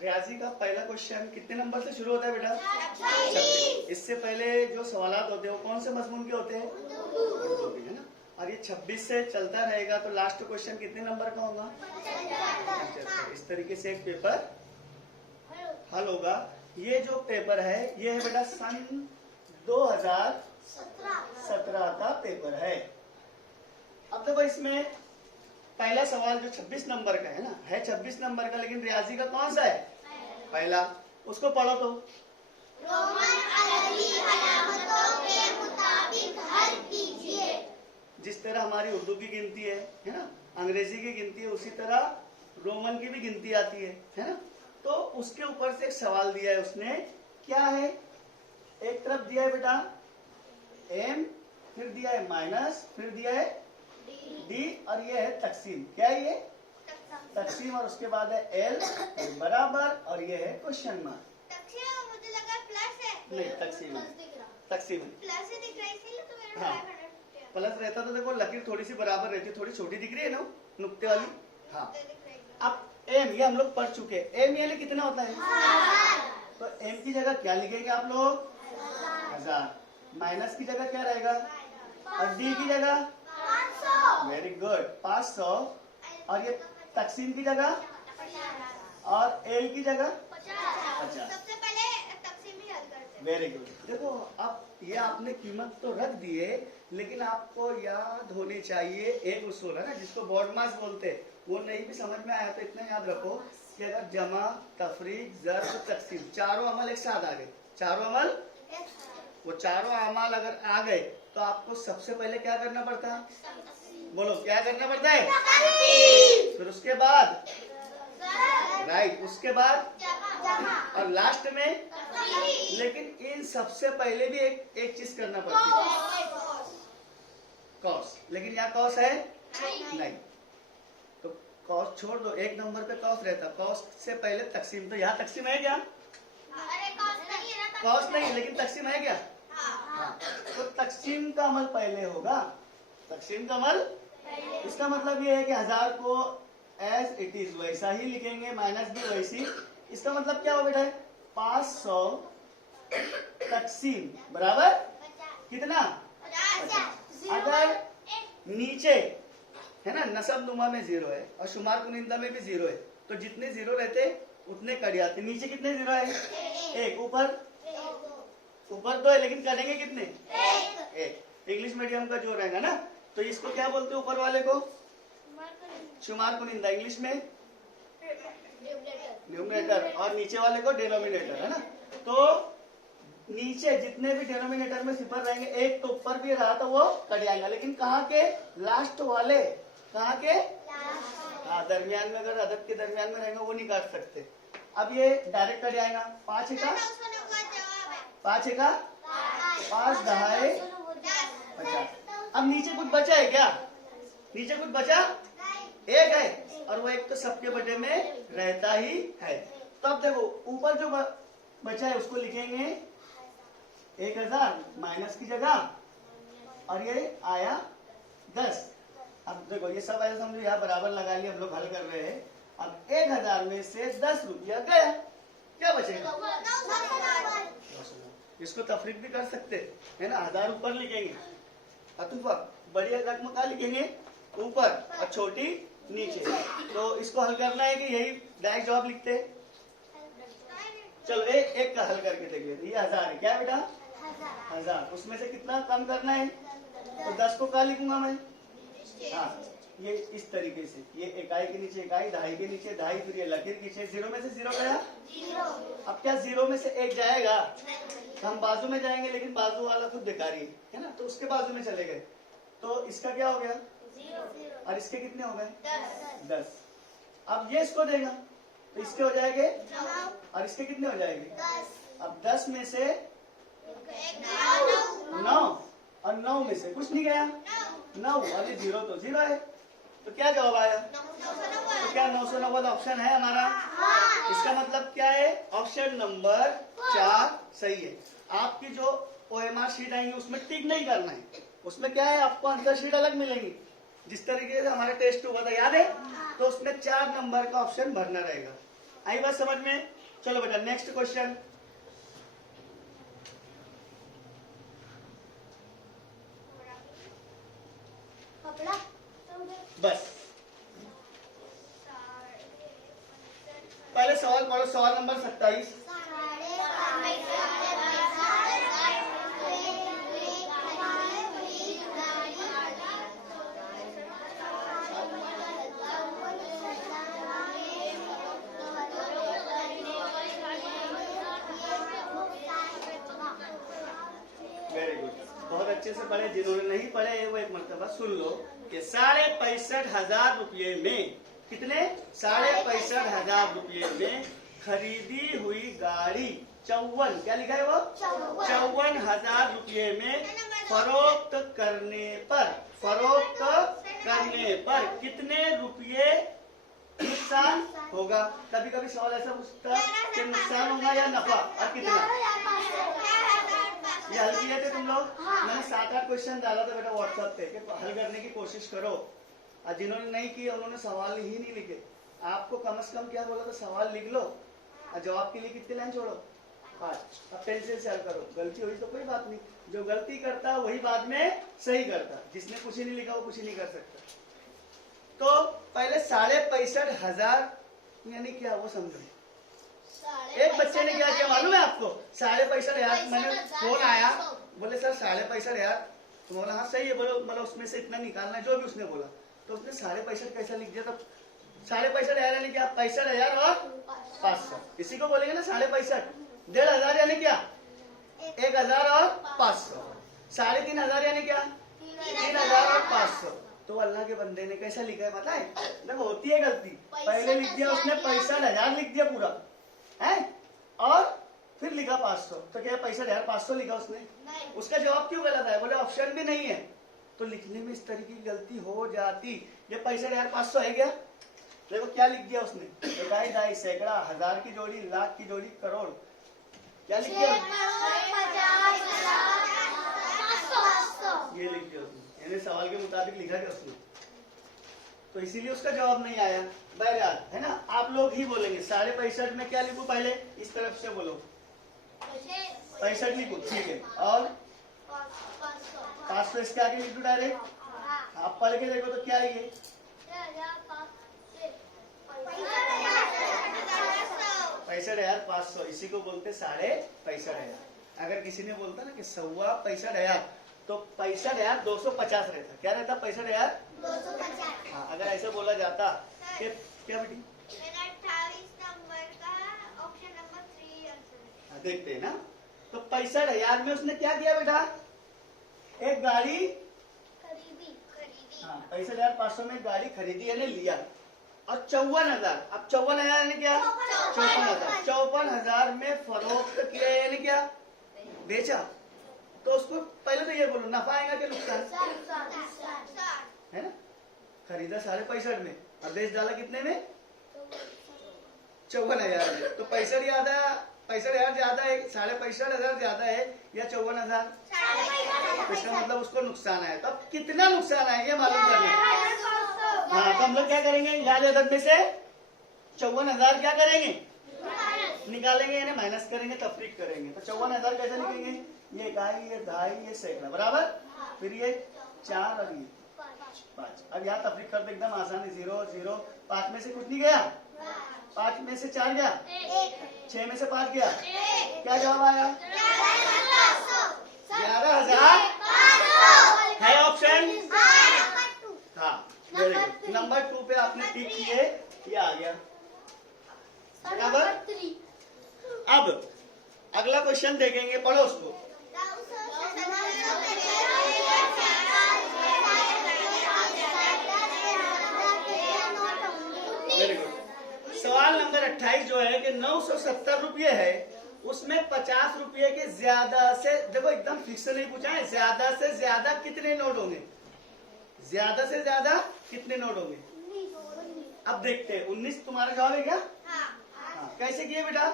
रियाजी का पहला क्वेश्चन कितने नंबर से शुरू होता है बेटा? 26। इससे पहले जो सवालात होते हैं वो कौन से मजमून के होते हैं? उर्दू के, है ना। और ये 26 से चलता रहेगा तो लास्ट क्वेश्चन कितने नंबर का होगा? 75। इस तरीके से एक पेपर हल होगा। ये जो पेपर है ये है बेटा सन 2017 का पेपर है। अब देखो इसमें पहला सवाल जो 26 नंबर का है ना, है 26 नंबर का, लेकिन रियाजी का कौन सा है? पहला। उसको पढ़ो तो। रोमन अरबी अलामतों के मुताबिक हल कीजिए। जिस तरह हमारी उर्दू की गिनती है ना, अंग्रेजी की गिनती है, उसी तरह रोमन की भी गिनती आती है ना। तो उसके ऊपर से एक सवाल दिया है उसने, क्या है? एक तरफ दिया है बेटा m, फिर दिया है माइनस, फिर दिया है d, और ये है तकसीम। क्या है ये? तकसीम। और उसके बाद है l बराबर, और ये है क्वेश्चन मार्क। मुझे लगा प्लस है। नहीं, तकसीम है। तकसीम है। प्लस दिख रहा है इसीलिए तो मेरे हाँ, प्लस रहता तो देखो लकीर थोड़ी सी बराबर रहती है, थोड़ी छोटी दिख रही है ना नुक्ते वाली। हाँ, अब m ये हम लोग पढ़ चुके हैं। m ये कितना होता है? तो m की जगह क्या लिखेंगे आप लोग? 1000। माइनस की जगह क्या रहेगा? और d की जगह? 500। Very good, 500। और ये तकसीम की जगह? और l की जगह? 50। सबसे पहले तकसीम ही हल करते हैं। Very good. देखो अब ये आपने कीमत तो रख दिए, लेकिन आपको याद होनी चाहिए एक उसूल है ना जिसको बोर्ड मास बोलते हैं। वो नहीं भी समझ में आया तो इतना याद रखो कि अगर जमा, तफरीक, ज़र्ब, तकसीम चारों अमल एक साथ आ गए, चारों अमल, वो चारों अमल अगर आ गए तो आपको सबसे पहले क्या करना पड़ता है? बोलो, क्या करना पड़ता है? फिर उसके बाद राइट, उसके बाद और लास्ट में। लेकिन इन सबसे पहले भी एक चीज करना पड़ती है, कॉस। लेकिन यहाँ कॉस है नहीं, तो कॉस छोड़ दो, एक नंबर पे कॉस रहता। कॉस से पहले तकसीम। तो यहाँ तकसीम है क्या? अरे कॉस नहीं है ना। कॉस नहीं, लेकिन तकसीम है क्या? हाँ। तो तकसीम का अमल पहले होगा। तकसीम का अमल, इसका मतलब ये है कि 1000 को एज इट इज वैसा ही लिखेंगे, माइनस भी वैसी। इसका मतलब क्या हो बेटा? 500 तकसीम बराबर कितना? 50। अगर नीचे है ना नसब नुमा में 0 है और शुमार कुनिंदा में भी 0 है, तो जितने 0 रहते उतने कट जाते। नीचे कितने 0 है? 1। ऊपर 2 है, लेकिन कटेंगे कितने? 1। इंग्लिश मीडियम का जो रहेगा ना, तो इसको क्या बोलते हैं? ऊपर वाले को शुमार कुनिंदा, इंग्लिश में न्यूमरेटर, और नीचे वाले को डिनोमिनेटर, है ना। तो नीचे जितने भी डिनोमिनेटर में सिफर रहेंगे, एक तो ऊपर भी रहा तो वो कट जाएगा, लेकिन कहाँ के? लास्ट वाले। कहाँ के? हाँ, दरमियान में, अगर अदद के दरमियान में रहेगा वो नहीं काट सकते। अब ये डायरेक्ट कट जाएगा। 5 का 5 का 5 दहाई 50। अब नीचे कुछ बचा है क्या? नीचे कुछ बचा? एक है, और वो एक तो सबके बटे में रहता ही है। तब देखो ऊपर जो बचा है उसको लिखेंगे 1000 माइनस की जगह, और ये आया 10। अब देखो ये सब ऐसा समझो, यहाँ बराबर लगा लिया, हम लोग हल कर रहे हैं। अब 1000 में से 10 रुपया गया, क्या बचेगा? इसको तफरीक भी कर सकते है ना। 1000 ऊपर लिखेंगे, अतुफा बड़ी रकम का लिखेंगे ऊपर और छोटी नीचे। तो इसको हल करना है कि यही डायरेक्ट जवाब लिखते हैं। चलो एक का हल करके देख लेते। ये 1000 है, क्या बेटा? 1000। उसमें से कितना कम करना है? तो 10 को क्या लिखूंगा मैं? हाँ, ये इस तरीके से, ये इकाई के नीचे इकाई, दहाई के नीचे दहाई, फिर ये लकीर नीचे। 0 में से 0 गया। अब क्या 0 में से 1 जाएगा? हम बाजू में जाएंगे, लेकिन बाजू वाला खुद बेकारी है ना, तो उसके बाजू में चले गए। तो इसका क्या हो गया? 0। और इसके कितने हो गए? 10। अब ये इसको देगा तो इसके हो जाएंगे 9। और इसके कितने हो जाएंगे? 10। अब 10 में से 9 और 9 में से कुछ नहीं गया, 9 और ये 0 तो 0 है। तो क्या जवाब आया? तो क्या 990 ऑप्शन है हमारा? इसका मतलब क्या है? ऑप्शन नंबर 4 सही है। आपकी जो OMR शीट आएंगी उसमें टिक नहीं करना है, उसमें क्या है आपको आंसर शीट अलग मिलेंगी। जिस तरीके से हमारा टेस्ट हुआ था याद है, तो उसमें 4 नंबर का ऑप्शन भरना रहेगा। आई बात समझ में? चलो बेटा नेक्स्ट क्वेश्चन। बस पहले सवाल पढ़ो, सवाल नंबर 27। वेरी गुड, बहुत अच्छे से पढ़े। जिन्होंने नहीं पढ़े वो एक मरतबा सुन लो कि 65,500 रुपये में कितने? 65,500 रुपये में खरीदी हुई गाड़ी 54, क्या लिखा है वो? 54,000 रुपये में फरोख्त करने पर कितने रुपये नुकसान होगा? कभी कभी सवाल ऐसा पूछता है कि नुकसान होगा या नफा, और कितना? ये हल किए थे तुम लोग? मैंने 7-8 क्वेश्चन डाला था बेटा व्हाट्सएप पे कि हल करने की कोशिश करो, और जिन्होंने नहीं किया उन्होंने सवाल ही नहीं लिखे। आपको कम से कम क्या बोला था, सवाल लिख लो और जवाब के लिए कितने लाइन छोड़ो? 5। अब पेंसिल से हल करो। गलती हुई तो कोई बात नहीं, जो गलती करता वही बाद में सही करता, जिसने कुछ ही नहीं लिखा वो कुछ ही नहीं कर सकता। तो पहले 65,500 यानी क्या वो समझो। एक बच्चे ने क्या किया मालूम है आपको? 65,500। मैंने फोन आया, बोले सर 65,500। तो बोला हाँ सही है, बोलो मतलब उसमें से इतना निकालना है, जो भी उसने बोला। तो उसने 65,500 कैसा लिख दिया? तब 65,500 यानी क्या? 65,000 और 500, इसी को बोलेंगे ना 65,500। 1,500 यानी क्या? 1,000 और 500। 3,500 यानी क्या? 3,000 और 500। तो अल्लाह के बंदे ने कैसा लिखा है पता है? देखो होती है गलती, पहले लिख दिया उसने 65,000 लिख दिया पूरा है, और फिर लिखा 500। तो क्या 65,500 लिखा उसने? उसका जवाब क्यों गलत है? बोले ऑप्शन भी नहीं है। तो लिखने में इस तरीके की गलती हो जाती। ये 65,500 है क्या? देखो क्या लिख दिया उसने, इकाई, दाई, सैकड़ा, हजार की जोड़ी, लाख की जोड़ी, करोड़, क्या लिख दिया? ये लिख दिया उसने, यानी सवाल के मुताबिक लिखा क्या उसने? तो इसीलिए उसका जवाब नहीं आया। बहरहाल है ना, आप लोग ही बोलेंगे 65,500 में क्या लिखूं? पहले इस तरफ से बोलो 65 लिखो, ठीक है, और 500 इसके आगे लिख दो डायरेक्ट। आप पढ़ के देखो तो क्या है ये? 65,500, इसी को बोलते 65,500। अगर किसी ने बोलता ना कि 65,500 तो 65,250 रहता। क्या रहता? 65,250। हाँ, अगर ऐसा बोला जाता कि क्या बेटी? 28 नंबर का ऑप्शन नंबर 3 आंसर। हाँ, देखते हैं ना। तो 65,000 में उसने क्या किया बेटा? एक गाड़ी खरीदी। हाँ, 65,500 में गाड़ी खरीदी यानी लिया, और 54,000। अब 54,000 यानी क्या? 54,000। 54,000 में फरोख्त किया यानी क्या? बेचा। तो उसको पहले तो ये बोलो नफा आएगा कि नुकसान? है ना, खरीदा 65,500 में और बेच डाला कितने में? 54,000 में। तो 65,000 ज्यादा है, 65,500 ज्यादा है या 54,000? इसका मतलब उसको नुकसान आया। तो अब कितना नुकसान आया ये मालूम करना है। हाँ, तो हम लोग क्या करेंगे? याद अदद में से 54,000 क्या करेंगे? निकालेंगे, यानी माइनस करेंगे, तफरीक करेंगे। तो 54,000 कैसे लिखेंगे? ये इकाई, ये दहाई, ये सैकड़ा, बराबर। फिर ये 4 और ये 5। अब यहाँ तफरीक कर दो, एकदम आसान है। 0 0, 5 में से कुछ नहीं गया, 5 में से 4 गया, 6 में से 5 गया, क्या जवाब आया? 11,000 है ऑप्शन। हाँ, वेरी गुड। नंबर 2 पे आपने टिक किए, ये आ गया। अब अगला क्वेश्चन देखेंगे, पढ़ो उसको। Very good. सवाल नंबर 28 जो है कि 970 रुपये है, उसमें 50 रुपये के ज्यादा से, देखो एकदम फिक्स नहीं पूछा है, ज्यादा से ज्यादा कितने नोट होंगे? ज्यादा से ज्यादा कितने नोट होंगे? अब देखते हैं। 19 तुम्हारा जवाब है क्या? हाँ, कैसे किए बेटा?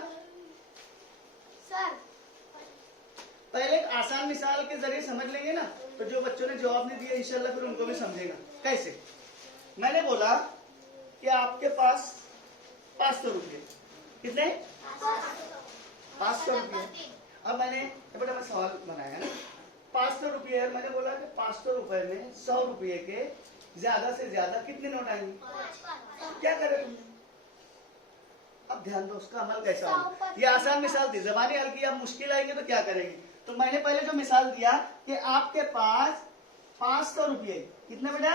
पहले एक आसान मिसाल के जरिए समझ लेंगे ना, तो जो बच्चों ने जवाब नहीं दिया इंशाल्लाह फिर उनको भी समझेगा। कैसे? मैंने बोला कि आपके पास 500 रुपये, कितने? 500 रुपये। अब मैंने ये बेटा मैं सवाल बनाया ना, 500 रुपये है, मैंने बोला कि 500 रुपए में 100 रुपये के ज्यादा से ज्यादा कितने नोट आएंगे? क्या करें तुम? अब ध्यान दो उसका अमल कैसा होगा। ये आसान मिसाल थी, जबानी हल की, अब मुश्किल आएंगे तो क्या करेंगे। तो मैंने पहले जो मिसाल दिया कि आपके पास 500 रुपये, कितने बेटा?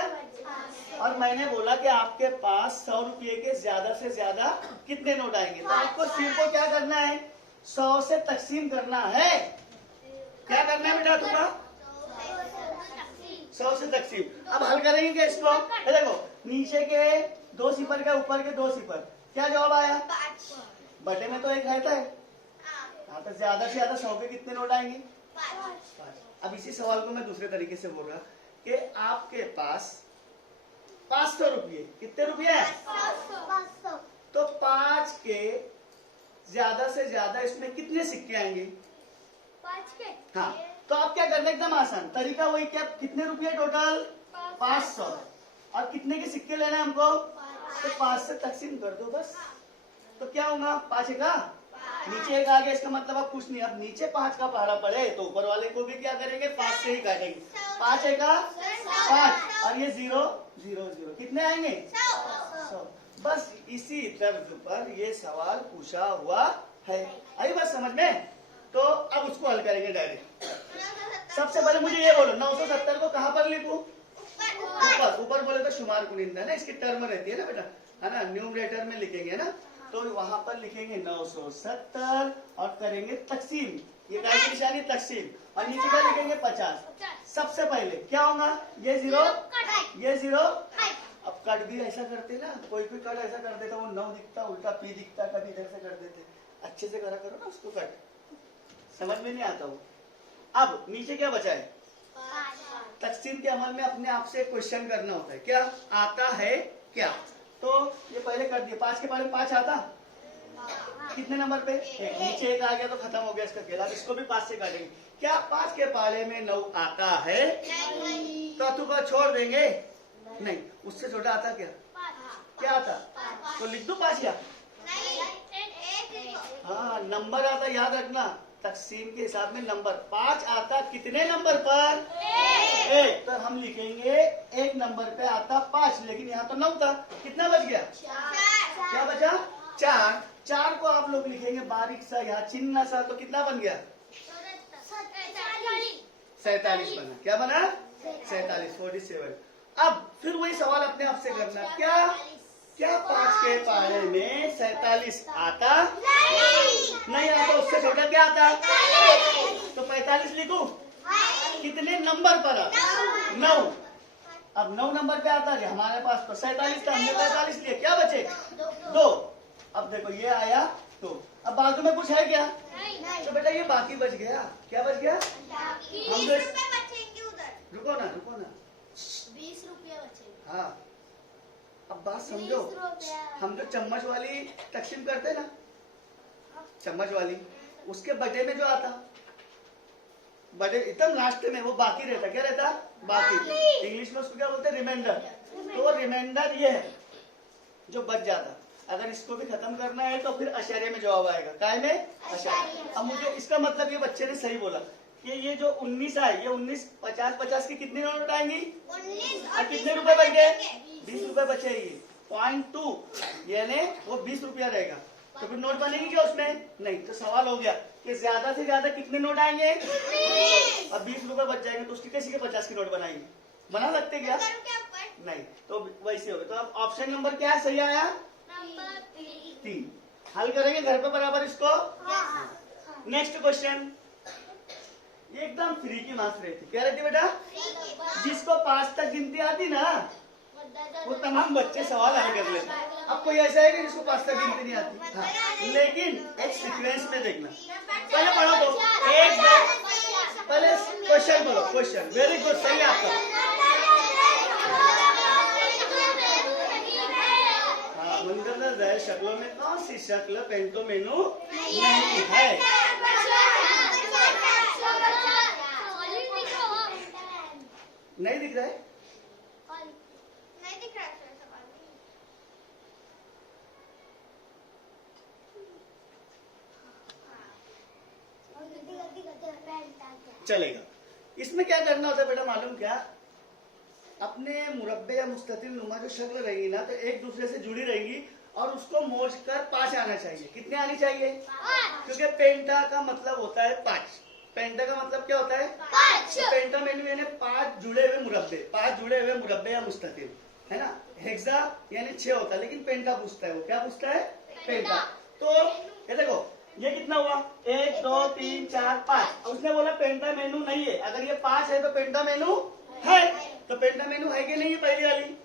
और मैंने बोला कि आपके पास 100 रुपये के ज्यादा से ज्यादा कितने नोट आएंगे। तो आपको सिर्फ को क्या करना है? 100 से तकसीम करना है। क्या करना है बेटा तुम्हारा? 100 से तकसीम। अब हल करेंगे क्या इसको? ये देखो, नीचे के 2 सिफर के, ऊपर के 2 सिफर, क्या जवाब आया? बटे में तो 1 रहता है। हाँ, तो ज्यादा से ज्यादा 100 के कितने नोट आएंगे? 5। अब इसी सवाल को मैं दूसरे तरीके से बोल रहा कि आपके पास 500 रुपये, कितने रुपये है? 500। तो 5 के ज्यादा से ज्यादा इसमें कितने सिक्के आएंगे? 5 के? हाँ, तो आप क्या करना, एकदम आसान तरीका वही, क्या कितने रुपये टोटल? 500। और कितने के सिक्के लेना है हमको? तो 5 से तकसीम कर दो बस। तो क्या होगा? 5 का नीचे 1 आ गया, इसका मतलब अब कुछ नहीं। अब नीचे 5 का पहाड़ा पड़े तो ऊपर वाले को भी क्या करेंगे? 5 से ही काटेंगे। 5 का 5 और ये 0 0 0, कितने आएंगे? 100। बस इसी तर्ज पर ये सवाल पूछा हुआ है। आई बात समझ में? तो अब उसको हल करेंगे डायरेक्ट। सबसे पहले मुझे ये बोलो, 970 को कहाँ पर लिखूं? ऊपर। ऊपर बोले तो शुमार कुनिंदा है ना, इसकी टर्म रहती है ना बेटा, है ना, न्यूमरेटर में लिखेंगे ना, तो वहां पर लिखेंगे 970 और करेंगे तकसीम, ये काय की निशानी तकसीम, और नीचे का लिखेंगे 50। सबसे पहले क्या होगा? ये 0 ये 0। अब कट भी ऐसा करते ना, कोई भी कट ऐसा कर देता, वो 9 दिखता, उल्टा पी दिखता, कभी इधर से कर देते। अच्छे से करा करो ना उसको, कट समझ में नहीं आता वो। अब नीचे क्या बचा है? तकसीम के अमल में अपने आप से क्वेश्चन करना होता है, क्या आता है क्या? तो ये पहले कर दिया, 5 के पाले में 5 आता, कितने नंबर पे? 1। नीचे 1 आ गया तो खत्म हो गया इसका खेल। अब इसको भी 5 से काटेंगे। क्या 5 के पाले में 9 आता है? तो तू को छोड़ देंगे? नहीं। उससे छोटा आता क्या? क्या आता? तो लिख दो 5 या? हाँ, नंबर आता, याद रखना, तकसीम के हिसाब में नंबर 5 आता कितने नंबर पर? 1। तो हम लिखेंगे 1 नंबर पे आता 5, लेकिन यहाँ तो 9 था, कितना बच गया? क्या बचा? 4। 4 को आप लोग लिखेंगे बारीक सा, यहाँ चिन्ह सा, तो कितना बन गया? 47 बना। क्या बना? 47, 47। अब फिर वही सवाल अपने आप से करना, क्या 5 के पाले में 47 आता? नहीं आता। उससे छोटा क्या आता? तो 45 लिखूं? कितने नंबर पर आता? 9। अब 9 नंबर पे आता है हमारे पास, तो 47 था, हमने 45 लिया, क्या बचे? 2। अब देखो ये आया 2। अब बाजू में कुछ है क्या? तो बेटा ये बाकी बच गया। क्या बच गया? हम 20 रुपए बचेंगे उधर। रुको ना 20 रुपये बचेंगे। हाँ, अब बात समझो, हम जो चम्मच वाली तकसीम करते ना, चम्मच वाली, उसके बटे में जो आता, बटे एकदम लास्ट में वो बाकी रहता, क्या रहता? बाकी। इंग्लिश में उसको क्या बोलते हैं? रिमाइंडर। तो वो रिमाइंडर ये है जो बच जाता। अगर इसको भी खत्म करना है तो फिर अशर्य में जवाब आएगा, काय में? अशर्य। अब मुझे इसका मतलब, ये बच्चे ने सही बोला कि ये जो 19 है, ये 19 50 की कितनी नोट आएंगी? 19। और कितने रुपए बच गए? 20 रुपए बचे। ये 0.2 यानी वो 20 रुपया रहेगा। तो फिर नोट बनेगी क्या उसमें? नहीं। तो सवाल हो गया कि ज्यादा से ज्यादा कितने नोट आएंगे? और 20 रुपए बच जाएंगे, तो उसकी कैसी के 50 की नोट बनाएंगे? बना सकते क्या? नहीं। तो वैसे हो गया। तो अब ऑप्शन नंबर क्या है? सही आया 3। हल करेंगे घर पे बराबर इसको। नेक्स्ट क्वेश्चन, ये एकदम फ्री की मार्क्स रहती। क्या रहती बेटा? जिसको 5 तक गिनती आती ना, वो तमाम बच्चे सवाल हल कर लेते। अब कोई ऐसा है कि जिसको 5 तक गिनती नहीं आती? हाँ, लेकिन एक सीक्वेंस में देखना, पहले पढ़ो तो एक पहले क्वेश्चन बोलो। क्वेश्चन वेरी गुड, सही है आपका। हाँ, मंगल शक्लों में कौन सी शक्ल पेंटो मेनू नहीं है? नहीं दिख रहा है? नहीं दिख रहा है सवाल। चलेगा। इसमें क्या करना होता है बेटा मालूम क्या, अपने मुरब्बे या मुस्ततिल नुमा जो शक्ल रहेगी ना तो एक दूसरे से जुड़ी रहेंगी और उसको मोड़ कर 5 आना चाहिए। कितने आनी चाहिए? क्योंकि पेंटा का मतलब होता है 5। पेंटा का मतलब क्या होता है? 5। तो पेंटा मेनू यानी 5 जुड़े हुए मुरब्बे, 5 जुड़े हुए मुरब्बे या मुस्ततिल, है ना। हेक्सा यानी 6 होता है, लेकिन पेंटा पूछता है, वो क्या पूछता है? पेंटा। तो ये देखो ये कितना हुआ, 1 2 3 4 5। उसने बोला पेंटा मेनू नहीं है। अगर ये 5 है तो पेंटा मेनू है। तो पेंटा मेनू है कि नहीं? है पहली वाली।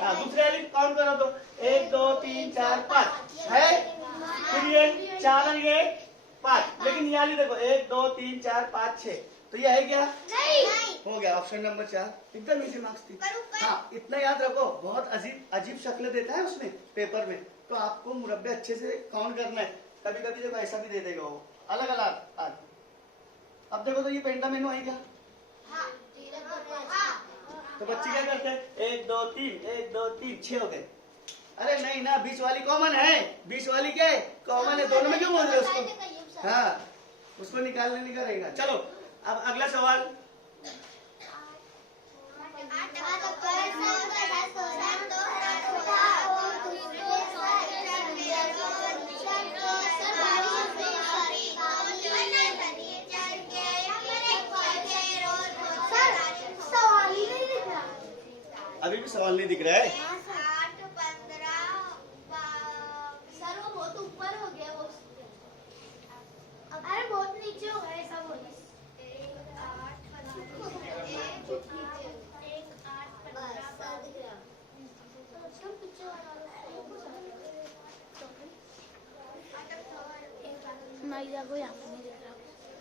हाँ, दूसरी वाली काउंट करो तो 1 2 3 4 5 है। फिर ये 4 और ये 5। लेकिन ये वाली देखो 1 2 3 4 5 6, तो ये है क्या? नहीं। हो गया ऑप्शन नंबर 4, एकदम इजी मार्क्स थी। हाँ, इतना याद रखो, बहुत अजीब अजीब शक्ल देता है उसमें पेपर में, तो आपको मुरब्बे अच्छे से काउंट करना है। कभी कभी देखो ऐसा भी दे देगा वो, अलग अलग आज। अब देखो तो ये पेंटा मेनू है क्या? तो बच्चे क्या करते हैं? 1 2 3 1 2 3 6 हो गए। अरे नहीं ना, बीच वाली कॉमन है। बीच वाली क्या है? कॉमन है। दोनों में क्यों बोल रहे हो उसको? हाँ, उसको निकालने नहीं करेगा। चलो अब अगला सवाल। अभी भी सवाल नहीं दिख रहा है। 8 15 सर वो बहुत ऊपर हो गया वो। अरे बहुत नीचे हो गया ऐसा बोलिए। 8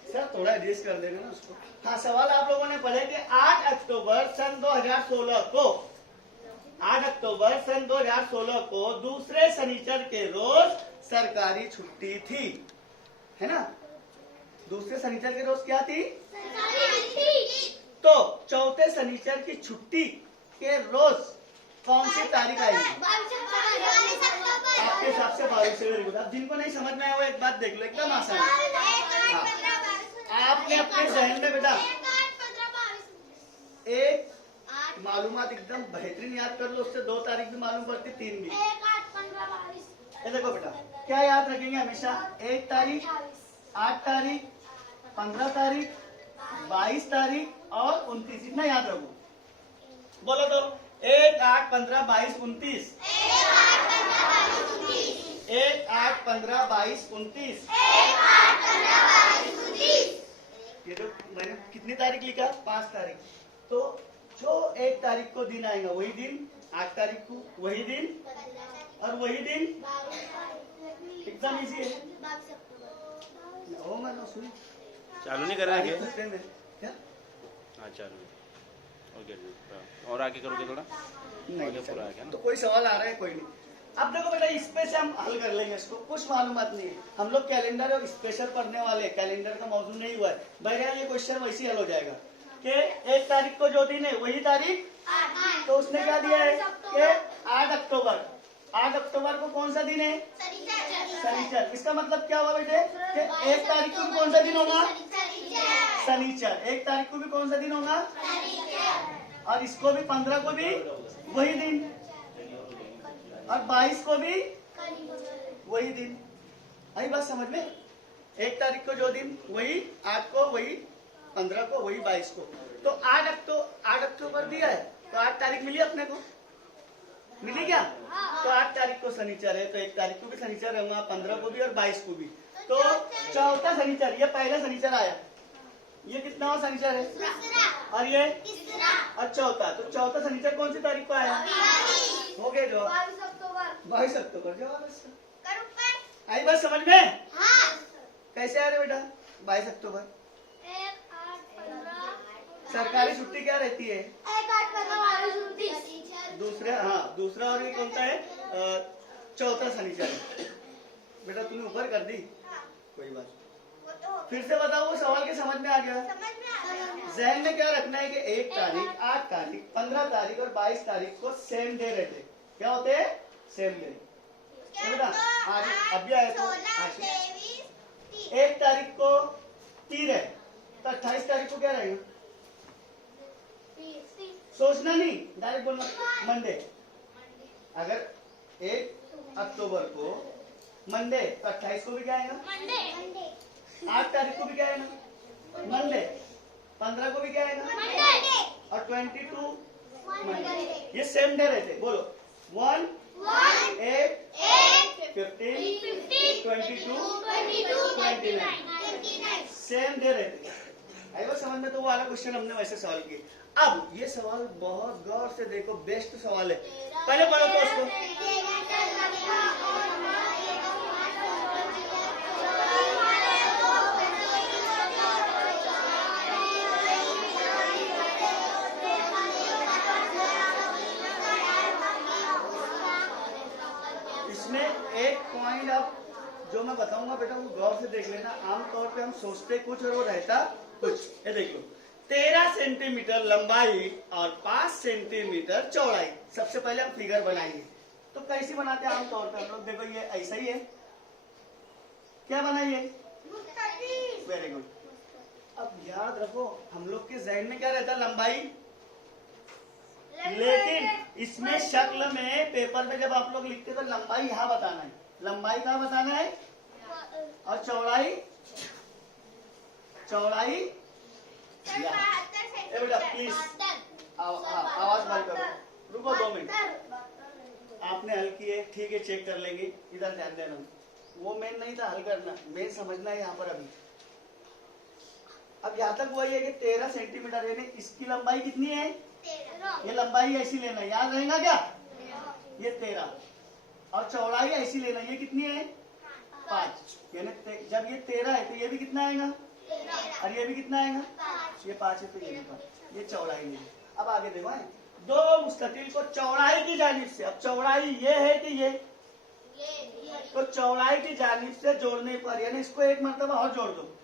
सर थोड़ा एडजस्ट कर देगा ना उसको। हाँ, सवाल आप लोगों ने पढ़े कि 8 अक्टूबर सन 2016 को 8 अक्टूबर सन 2016 को दूसरे शनिचर के रोज सरकारी छुट्टी थी, है ना। दूसरे शनिचर के रोज क्या थी? तो चौथे शनिचर की छुट्टी के रोज कौन सी तारीख आएगी? आपके हिसाब से 22 से। Very good. अब जिनको नहीं समझ में आया वो एक बात देख लो, एकदम आसान है। हाँ, आपने अपने जहन में बेटा एक मालूमात एकदम बेहतरीन याद कर लो, उससे 2 तारीख भी मालूम पड़ती, 3 भी। ये देखो बेटा क्या याद रखेंगे हमेशा? 1 तारीख, 8 तारीख, 15 तारीख, 22 तारीख और 29। इतना याद रखो। बोलो तो 1 8 15 22 29। 1 8 15 22 29। ये तो मैंने कितनी तारीख लिखा? 5 तारीख। तो जो 1 तारीख को दिन आएगा वही दिन, 8 तारीख को वही दिन और वही दिन। एकदम इजी है। होगा ना, सुन चालू नहीं कर रहे हैं क्या? हाँ चालू। ओके, और आगे करोगे थोड़ा? नहीं पूरा है क्या ना? तो कोई सवाल आ रहा है? कोई नहीं। अब देखो बेटा इस पे से हम हल कर लेंगे इसको, कुछ मालूमात नहीं है। हम लोग कैलेंडर और स्पेशल पढ़ने वाले, कैलेंडर का मौजूद नहीं हुआ है। बहरहाल ये क्वेश्चन वैसे ही हल हो जाएगा कि 1 तारीख को जो दिन है वही तारीख। तो उसने क्या दिया है कि 8 अक्टूबर। 8 अक्टूबर को कौन सा दिन है? शनिचर। इसका मतलब क्या हुआ बेटे कि 1 तारीख को भी कौन सा दिन होगा? शनिचर। 1 तारीख को भी कौन सा दिन होगा? और इसको भी 15 को भी वही दिन और 22 को भी वही दिन। आई बात समझ में? 1 तारीख को जो दिन वही, 8 को वही, 15 को वही, 22 को। तो 8 अक्टूबर दिया है तो 8 तारीख मिली अपने को, मिली क्या? तो 8 तारीख को शनिचर है तो 1 तारीख को भी शनिचर रहूंगा, 15 को भी और 22 को भी। तो चौथा शनिचर, ये पहला शनिचर आया, ये कितना शनिचर है और ये और चौथा। तो चौथा शनिचर कौन सी तारीख को आया? हो गया जवाब 22 अक्टूबर। जवाब इसका। आई बात समझ में? कैसे आ रहे बेटा? 22 अक्टूबर सरकारी छुट्टी क्या रहती है? दूसरा और ये कौन सा है? चौथा शनिचर है। बेटा तूने ऊपर कर दी, कोई बात। फिर से बताओ, वो सवाल के समझ में आ गया? जहन में क्या रखना है कि 1 तारीख, 8 तारीख, 15 तारीख और 22 तारीख को सेम डे रहते। क्या होते हैं? Same day. बेटा अभी आया तो 1 तारीख को तीर है तो 28 तारीख को क्या रहेगा? सोचना नहीं, डायरेक्ट बोलना मंडे। अगर 1 अक्टूबर को मंडे, तो 28 को भी क्या आएगा? 8 तारीख को भी क्या आएगा? मंडे। 15 को भी क्या आएगा? और 22 मंडे। ये सेम डे रहते। बोलो 1, 8, 15, 22, 29 सेम डे रहते। आएगा समझ में? तो वो वाला क्वेश्चन हमने वैसे सवाल किए। अब ये सवाल बहुत गौर से देखो, बेस्ट सवाल है। पहले पढ़ो तो उसको। इसमें एक पॉइंट अब जो मैं बताऊंगा बेटा वो गौर से देख लेना। आमतौर पे हम सोचते कुछ और वो रहता कुछ। ये देख लो, 13 सेंटीमीटर लंबाई और 5 सेंटीमीटर चौड़ाई। सबसे पहले हम फिगर बनाएंगे। तो कैसी बनाते हैं आमतौर पे हम लोग? देखो ये ऐसा ही है। क्या बनाइए? Very good. अब याद रखो हम लोग के जहन में क्या रहता है? लंबाई। लेकिन इसमें शक्ल में पेपर में जब आप लोग लिखते तो लंबाई यहाँ बताना है। लंबाई कहाँ बताना है? और चौड़ाई बेटा प्लीज आवाज बंद करो। रुको 2 मिनट। आपने हल किए, ठीक है, चेक कर लेंगे। इधर ध्यान देना, वो मेन नहीं था हल करना, मेन समझना है यहाँ पर। अब यहाँ तक वही है कि 13 सेंटीमीटर यानी इसकी लंबाई कितनी है? ये लंबाई ऐसी लेना, याद रहेगा क्या? ये 13 और चौड़ाई ऐसी लेना, ये कितनी है? 5। यानी जब ये 13 है तो ये भी कितना आएगा? और ये भी कितना आएगा? ये 5 है तो ये भी 5। ये चौड़ाई नहीं। अब आगे देखो, दो मुस्ततिल को चौड़ाई की जानिब से, अब चौड़ाई ये है कि ये, तो चौड़ाई की जानिब से जोड़ने पर यानी इसको एक मरतबा और जोड़ दो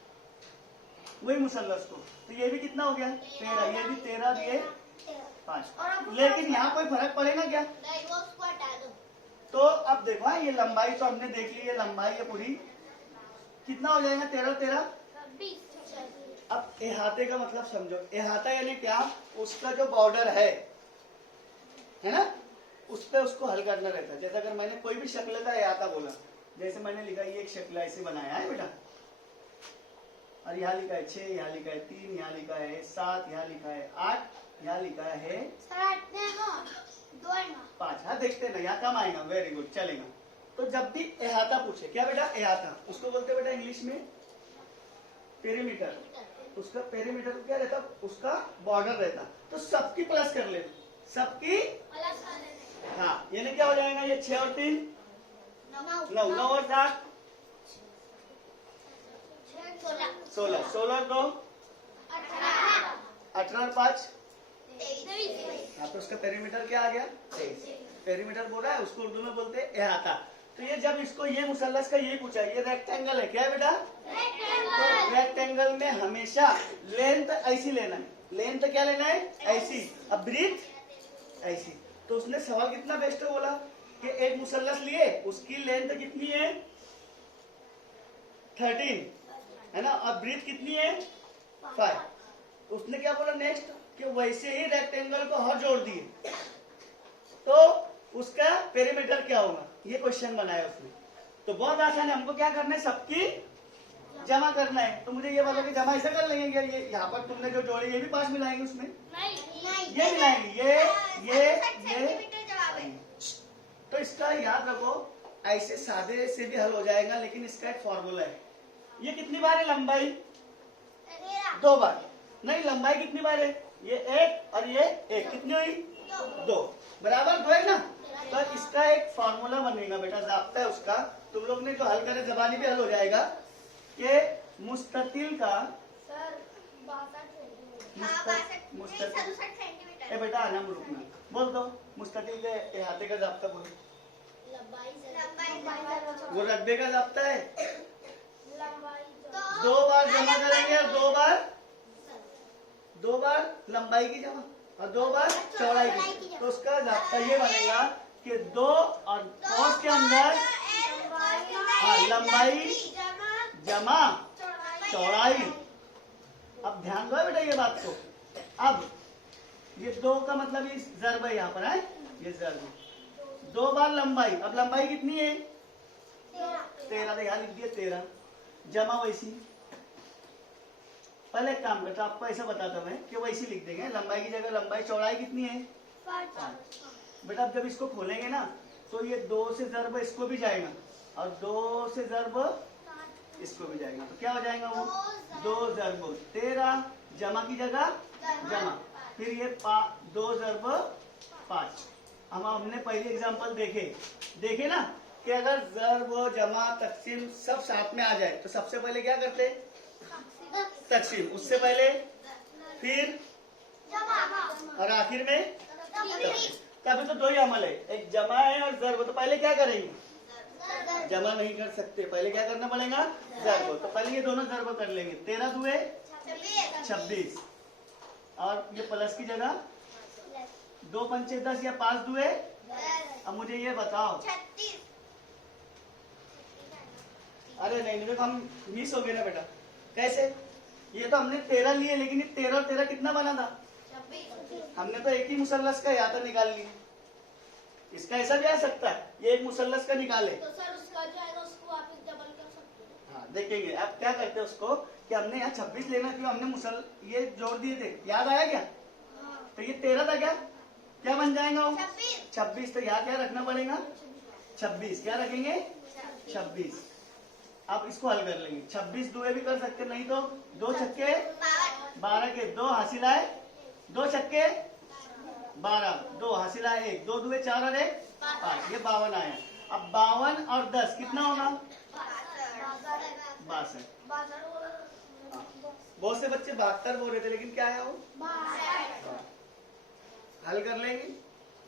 वही मुसल्लस को, तो ये भी कितना हो गया? 13। ये भी 13 और ये 5। लेकिन यहाँ कोई फर्क पड़ेगा क्या? तो अब देखो ये लंबाई तो हमने देख ली, ये लंबाई है पूरी, कितना हो जाएगा? 13 अब इहाते का मतलब समझो। इहाता यानी क्या? उसका जो बॉर्डर है ना, उस पर उसको हल करना रहता है। जैसे अगर मैंने कोई भी शक्ल का इहाता बोला, जैसे मैंने लिखा ये एक शक्ल ऐसे बनाया है बेटा, और यहाँ लिखा है 6, यहाँ लिखा है 3, यहाँ लिखा है 7, यहाँ लिखा है 8, यहाँ लिखा है 5। हाँ देखते ना, यहाँ कम आएगा। वेरी गुड, चलेगा। तो जब भी इहाता पूछे, क्या बेटा? इहाता उसको बोलते बेटा इंग्लिश में पेरीमीटर। उसका पेरीमीटर क्या रहता? उसका बॉर्डर रहता। तो सबकी प्लस कर ले, सबकी। हाँ, यानी क्या हो जाएगा? ये 6 और 3 9, 9 और 7 16, 16 और 2 18 और 5 हाँ, तो उसका पेरीमीटर क्या आ गया? 23। पेरीमीटर बोल रहा है, उसको उर्दू में बोलते हैं इहाता। तो ये जब इसको ये मुसल्लस का ये पूछा, ये रेक्टेंगल है, क्या है बेटा? तो रेक्टेंगल में हमेशा लेंथ ऐसी लेना है। लेंथ क्या लेना है? ऐसी। अब ब्रीथ ऐसी। तो उसने सवाल कितना बेस्ट है बोला कि एक मुसल्लस लिए, उसकी लेंथ कितनी है? 13 है ना, और ब्रीथ कितनी है? 5। उसने क्या बोला नेक्स्ट कि वैसे ही रेक्टेंगल को और जोड़ दिए तो उसका पेरीमीटर क्या होगा? ये क्वेश्चन बनाया उसने। तो बहुत आसान है, हमको क्या करना है? सबकी जमा करना है। तो मुझे ये बोलो कि जमा ऐसे कर लेंगे, ये यहाँ पर तुमने जो जोड़े ये भी 5 मिलाएंगे उसमें, ये मिलाएंगे, ये। तो इसका याद रखो, ऐसे सादे से भी हल हो जाएगा, लेकिन इसका एक फॉर्मूला है। ये कितनी बार है लंबाई? 2 बार। नहीं, लंबाई कितनी बार है? ये 1 और ये 1, कितनी हुई? 2 बराबर 2 है ना। तो इसका एक फॉर्मूला बनेगा बेटा, ज़ाब्ता है उसका। तुम लोग ने जो हल करे जबानी भी हल हो जाएगा कि मुस्ततिल का ए बेटा आना रुकना, बोल दो मुस्ततिल के इहाते का ज़ाब्ता बोलो। वो रकबे का ज़ाब्ता है। 2 बार जमा करेंगे और 2 बार लंबाई की जमा और 2 बार चौड़ाई की। तो उसका ज़ाब्ता ये बनेगा कि 2 और कौस के अंदर लंबाई जमा चौड़ाई अब ध्यान दो बेटा ये बात को। अब ये 2 का मतलब ये ज़र्ब है यहाँ पर है, ये ज़र्ब 2 बार लंबाई। अब लंबाई कितनी है 13, यहाँ लिख दिया 13, जमा वैसी। पहले एक काम करता आपको ऐसा बताता मैं कि वैसी लिख देंगे, लंबाई की जगह लंबाई। चौड़ाई कितनी है 5। बेटा अब जब इसको खोलेंगे ना तो ये 2 से ज़र्ब इसको भी जाएगा और 2 से ज़र्ब इसको भी जाएगा, तो क्या हो जाएगा वो 2 ज़र्ब 13, जमा की जगह जमा, फिर ये 2 ज़र्ब 5। हमने पहले एग्जांपल देखे ना कि अगर ज़र्ब जमा तकसीम सब साथ में आ जाए तो सबसे पहले क्या करते तकसीम, उससे पहले फिर और आखिर में तभी तो 2 ही अमल है, एक जमा है और ज़र्ब। तो पहले क्या करेंगे जमा नहीं कर सकते, पहले क्या करना पड़ेगा ज़र्ब। तो पहले ये दोनों ज़र्ब कर लेंगे, 13 दुए 26 और ये प्लस की जगह 2 पंचे 10 या 5 दुए। अब मुझे ये बताओ, अरे नहीं देखो हम मिस हो गए ना बेटा, कैसे? ये तो हमने 13 लिए लेकिन ये 13 और 13 कितना बना था, हमने तो एक ही मुसल्लस का या तो निकाल लिया। इसका ऐसा भी आ सकता है, ये एक मुसल्लस का निकाले तो सर उसका जो है उसको वापस डबल कर सकते हैं। हाँ देखेंगे। अब क्या करते हैं उसको कि हमने यहाँ 26 लेना, क्यों हमने ये जोड़ दिए थे, याद आया क्या? तो ये 13 था, क्या बन जाएगा वो 26। तो यहाँ क्या रखना पड़ेगा 26, क्या रखेंगे 26। अब इसको हल कर लेंगे, 26 दुए भी कर सकते, नहीं तो 2 छक्के 12 के 2 हासिल आए, 2 छक्के 12, 2 हासिल आए 1, 2 दुए 4 और 1 5, ये 52 आया। अब 52 और 10 कितना होगा 62। बहुत से बच्चे 72 बोल रहे थे लेकिन क्या आया वो हल कर लेंगे।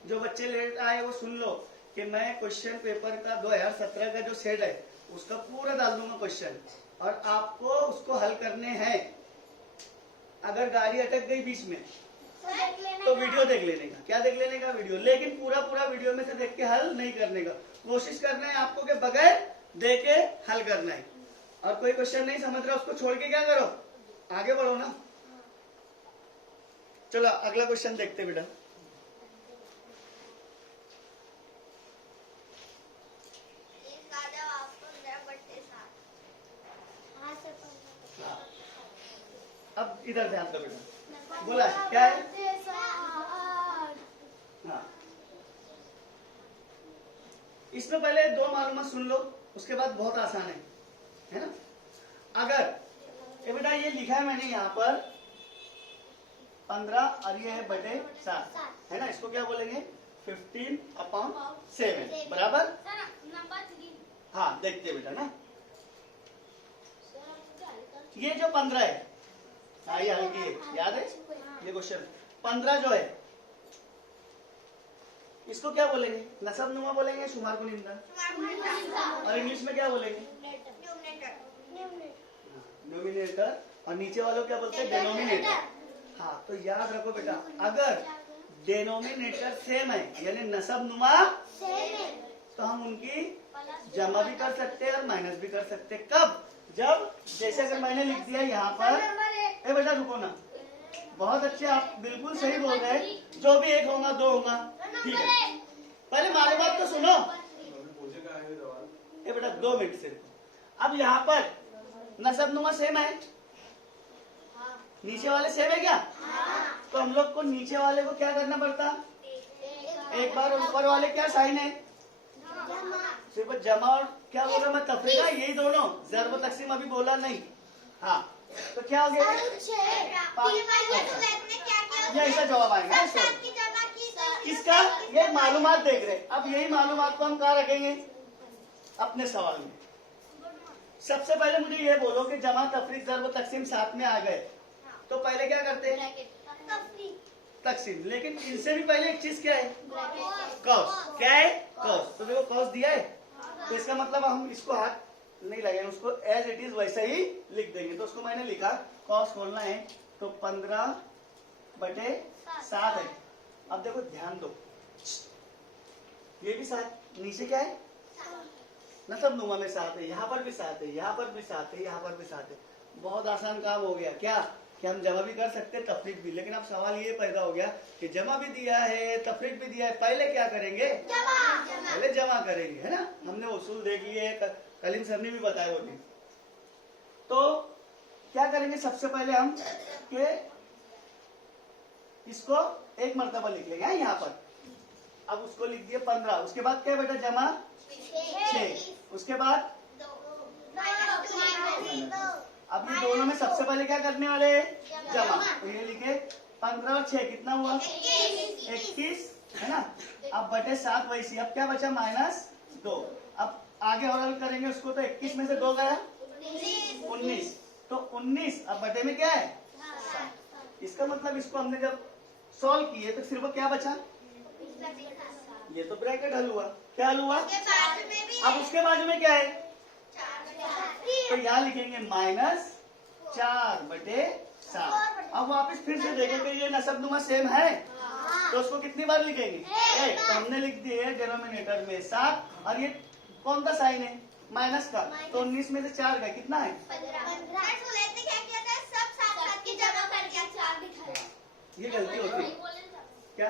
जो बच्चे लेट आए वो सुन लो कि मैं क्वेश्चन पेपर का 2017 का जो सेट है उसका पूरा डाल दूंगा क्वेश्चन, और आपको उसको हल करने हैं। अगर गाड़ी अटक गई बीच में तो वीडियो देख लेने का, क्या देख लेने का वीडियो, लेकिन पूरा वीडियो में से देख के हल नहीं करने का, कोशिश करना है आपको कि बगैर देखे हल करना है। और कोई क्वेश्चन नहीं समझ रहा उसको छोड़ के क्या करो, आगे बढ़ो ना। चलो अगला क्वेश्चन देखते बेटा। अब इधर ध्यान दो बेटा, बोला है क्या है हाँ। इसमें पहले 2 मालूमात सुन लो, उसके बाद बहुत आसान है ना। अगर ये बेटा ये लिखा है मैंने यहाँ पर 15 और ये है बटे 7 है ना, इसको क्या बोलेंगे 15/7 बराबर। हाँ देखते बेटा ना, ये जो 15 है ये हल्की है, याद है ये क्वेश्चन 15 जो है इसको क्या बोलेंगे नसब नुमा बोलेंगे, शुमार को निंदा, और इंग्लिश में क्या बोलेंगे न्यूमिनेटर, और नीचे वालों क्या बोलते हैं डेनोमिनेटर। हाँ तो याद रखो बेटा, अगर डेनोमिनेटर सेम है यानी नसब नुमा तो हम उनकी जमा भी कर सकते हैं और माइनस भी कर सकते हैं। कब? जब जैसे अगर मैंने लिख दिया यहाँ पर, ए बेटा रुको ना, बहुत अच्छे आप बिल्कुल सही बोल रहे हैं, जो भी 1 होगा 2 होगा ठीक है, पहले मालूमात तो सुनो। ए बेटा 2 मिनट से। अब यहाँ पर नसब नुमा सेम है, नीचे वाले सेम है क्या? तो हम लोग को नीचे वाले को क्या करना पड़ता, एक बार ऊपर वाले क्या साइन है सिर्फ जमा और क्या बोला मैं तफरीका, यही दोनों ज़र्ब तकसीम अभी बोला नहीं। हाँ तो क्या हो गया ये ऐसा जवाब आएगा इसका, ये मालूमात देख रहे। अब यही मालूमात को हम कहाँ रखेंगे अपने सवाल में। सबसे पहले मुझे ये बोलो कि जमा तफरीक ज़र्ब तकसीम साथ में आ गए तो पहले क्या करते हैं तकसीम, लेकिन इनसे भी पहले एक चीज क्या है कॉस, क्या है कॉस। तो देखो कॉस दिया है तो इसका मतलब हम इसको हाथ नहीं लगाएंगे, उसको एज इट इज वैसा ही लिख देंगे। तो उसको मैंने लिखा कॉस खोलना है तो 15/7 है। अब देखो ध्यान दो, ये भी 7, नीचे क्या है नसब नुमा में 7 है, यहाँ पर भी 7 है, यहाँ पर भी 7 है, यहाँ पर भी 7 है। बहुत आसान काम हो गया क्या, कि हम जमा भी कर सकते हैं तफरीक भी, लेकिन अब सवाल ये पैदा हो गया कि जमा भी दिया है तफरीक भी दिया है, पहले क्या करेंगे? पहले जमा करेंगे, है ना। हमने उसूल देख लिए, कलीम सर ने भी बताया वो भी। तो क्या करेंगे सबसे पहले हम कि इसको एक मरतबा लिख लेंगे यहाँ पर। अब उसको लिख दिए 15, उसके बाद क्या बेटा? जमा 6, उसके बाद अब ये दोनों में सबसे पहले क्या करने वाले? जमा। तो ये लिखे 15 और 6 कितना हुआ? 21, है ना। अब बटे 7 वैसी, अब क्या बचा? -2। अब आगे और हल करेंगे उसको, तो 21 में से 2 गया 19, तो 19 अब बटे में क्या है? 7। इसका मतलब इसको हमने जब सॉल्व किए तो सिर्फ क्या बचा? ये तो ब्रैकेट हल हुआ। क्या हल हुआ? अब उसके बाजू में क्या है? तो यहाँ लिखेंगे -4 बटे 7। अब वापस फिर से देखेंगे ये नसबनुमा सेम है, तो उसको कितनी बार लिखेंगे? 1। तो हमने लिख दिए डिनोमिनेटर में 7, और ये कौन सा साइन है? माइनस का, तो 19 में से 4 गए, कितना है? 15। ये गलती होती है क्या?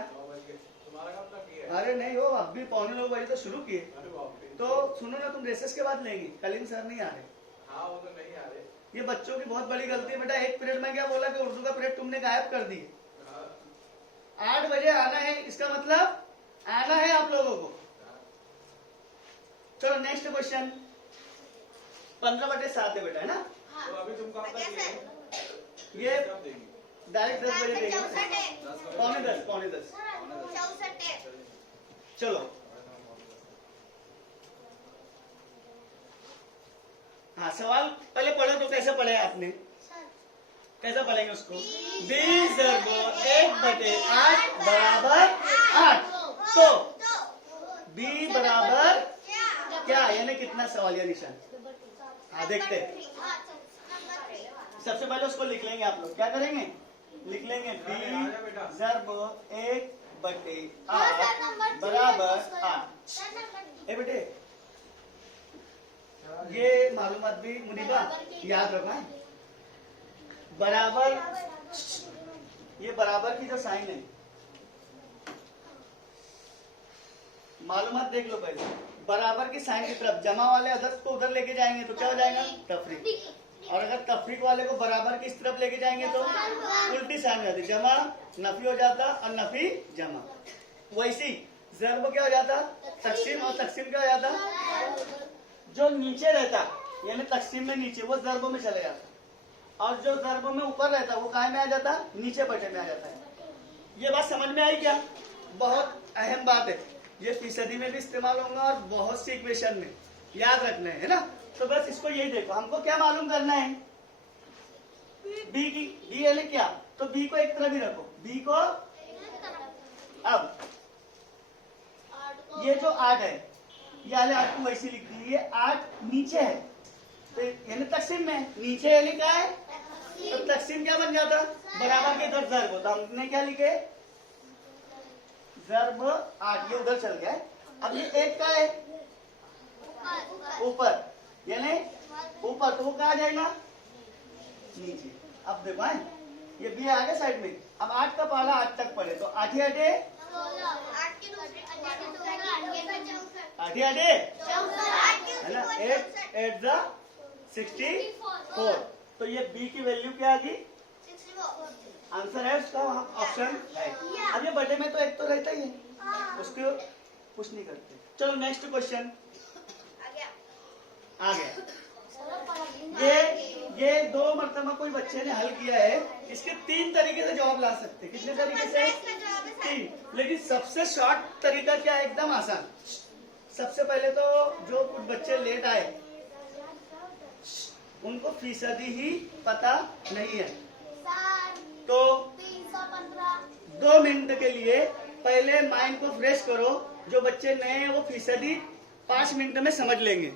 अरे नहीं हो, अब भी 9:45 तो शुरू किए। तो सुनो ना, तुम रेसेस के बाद लेंगे, कलीम सर नहीं आ रहे। हाँ, वो तो नहीं आ रहे। ये बच्चों की बहुत बड़ी गलती है बेटा। एक पीरियड में क्या बोला कि उर्दू का पीरियड तुमने गायब कर दी। 8 बजे आना है, इसका मतलब आना है आप लोगों को। चलो नेक्स्ट क्वेश्चन। 15 बटे 7 है बेटा, है ना। तो अभी तुम कब तक देंगे? ये कब देंगे? डायरेक्ट 10 बजे देंगे, 9:45, 9:45। चलो हाँ, सवाल पहले पढ़ो तो कैसे पढ़े आपने? कैसा पढ़ेंगे उसको? 20 ज़रब 1 बटे 8 बराबर 8। तो b बराबर क्या, यानी कितना? सवाल या निशान। हाँ देखते हैं। सबसे पहले उसको लिख लेंगे आप लोग। क्या करेंगे? लिख लेंगे b ज़रब 1 बटे 8 बराबर 8। ए बेटे, ये मालूमात भी मुनीबा याद रखना है। बराबर, ये बराबर की जो साइन है, मालूमात देख लो पहले। बराबर की साइन की तरफ जमा वाले अदद को उधर लेके जाएंगे तो क्या हो जाएगा? तफरीक। और अगर तफरीक वाले को बराबर की इस तरफ लेके जाएंगे तो उल्टी साइन हो जाती, जमा नफी हो जाता और नफी जमा। वैसी ज़रब क्या हो जाता? तकसीम, और तकसीम क्या हो जाता? जो नीचे रहता यानी तकसीम में नीचे, वो ज़रबों में चले जाता, और जो ज़रबों में ऊपर रहता वो कहाँ में आ जाता? नीचे बटे में आ जाता है। ये बात समझ में आई क्या? बहुत अहम बात है, ये फीसदी में भी इस्तेमाल होगा और बहुत सी इक्वेशन में याद रखना है ना। तो बस इसको यही देखो, हमको क्या मालूम करना है? बी की, बी यानी क्या? तो बी को एक तरफ ही रखो, बी को। अब ये जो 8 है, ये वाले 8 को वैसे लिख दी। ये 8 नीचे है तो यानी तकसीम में, नीचे यानी क्या है? तो तकसीम क्या बन जाता? बराबर के इधर ज़रब होता। हमने क्या लिखे? ज़रब 8, ये उधर चल गया है। अब ये 1 का है ऊपर, यानी ऊपर, तो वो कहाँ जाएगा? नीचे। अब देखो है, ये भी आ गया साइड में। अब 8 का पहला 8 तक पढ़े तो 8 ही 8 है ना। 8 × 64। तो ये बी की वैल्यू क्या आ गई? आंसर है उसका, वहाँ ऑप्शन है। अब ये बटे में तो 1 तो रहता ही है, उसको कुछ नहीं करते। चलो नेक्स्ट क्वेश्चन आ गया। ये 2 मरतबा कोई बच्चे ने हल किया है, इसके 3 तरीके से जवाब ला सकते हैं। कितने तरीके से? 3। लेकिन सबसे शॉर्ट तरीका क्या है? एकदम आसान। सबसे पहले तो जो कुछ बच्चे लेट आए उनको फीसदी ही पता नहीं है, तो 2 मिनट के लिए पहले माइंड को फ्रेश करो। जो बच्चे नए हैं वो फीसदी 5 मिनट में समझ लेंगे।